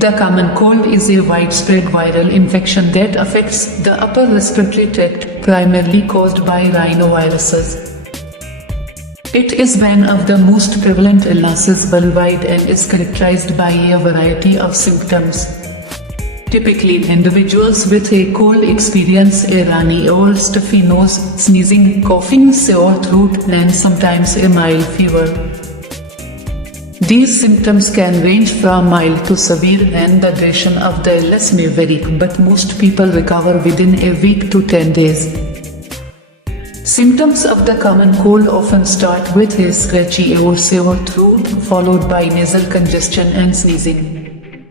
The common cold is a widespread viral infection that affects the upper respiratory tract, primarily caused by rhinoviruses. It is one of the most prevalent illnesses worldwide and is characterized by a variety of symptoms. Typically, individuals with a cold experience a runny or stuffy nose, sneezing, coughing, sore throat, and sometimes a mild fever. These symptoms can range from mild to severe and the duration of the illness may vary, but most people recover within a week to 10 days. Symptoms of the common cold often start with a scratchy or sore throat, followed by nasal congestion and sneezing.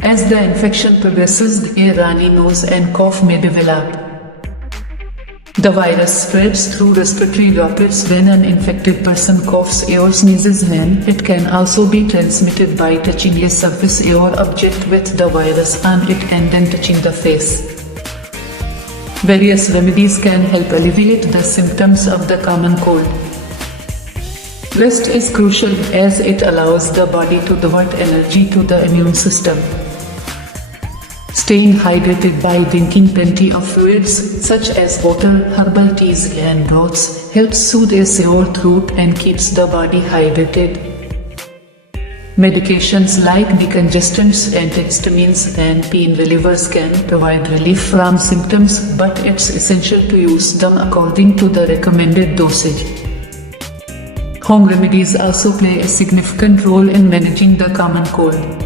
As the infection progresses, a runny nose and cough may develop. The virus spreads through respiratory droplets when an infected person coughs or sneezes, and it can also be transmitted by touching a surface or object with the virus on it and then touching the face. Various remedies can help alleviate the symptoms of the common cold. Rest is crucial as it allows the body to divert energy to the immune system. Staying hydrated by drinking plenty of fluids such as water, herbal teas and broths helps soothe a sore throat and keeps the body hydrated. Medications like decongestants, antihistamines and pain relievers can provide relief from symptoms, but it's essential to use them according to the recommended dosage. Home remedies also play a significant role in managing the common cold.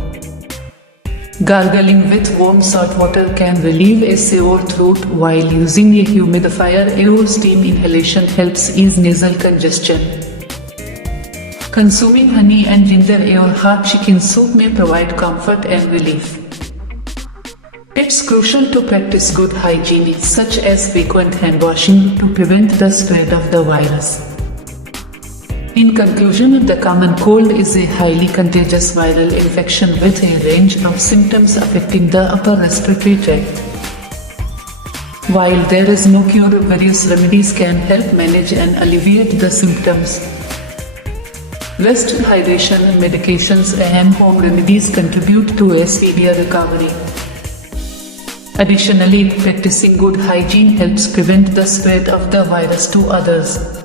Gargling with warm salt water can relieve a sore throat, while using a humidifier or steam inhalation helps ease nasal congestion. Consuming honey and ginger or hot chicken soup may provide comfort and relief. It's crucial to practice good hygiene, such as frequent hand washing, to prevent the spread of the virus. In conclusion, the common cold is a highly contagious viral infection with a range of symptoms affecting the upper respiratory tract. While there is no cure, various remedies can help manage and alleviate the symptoms. Rest, hydration, medications, and home remedies contribute to a speedier recovery. Additionally, practicing good hygiene helps prevent the spread of the virus to others.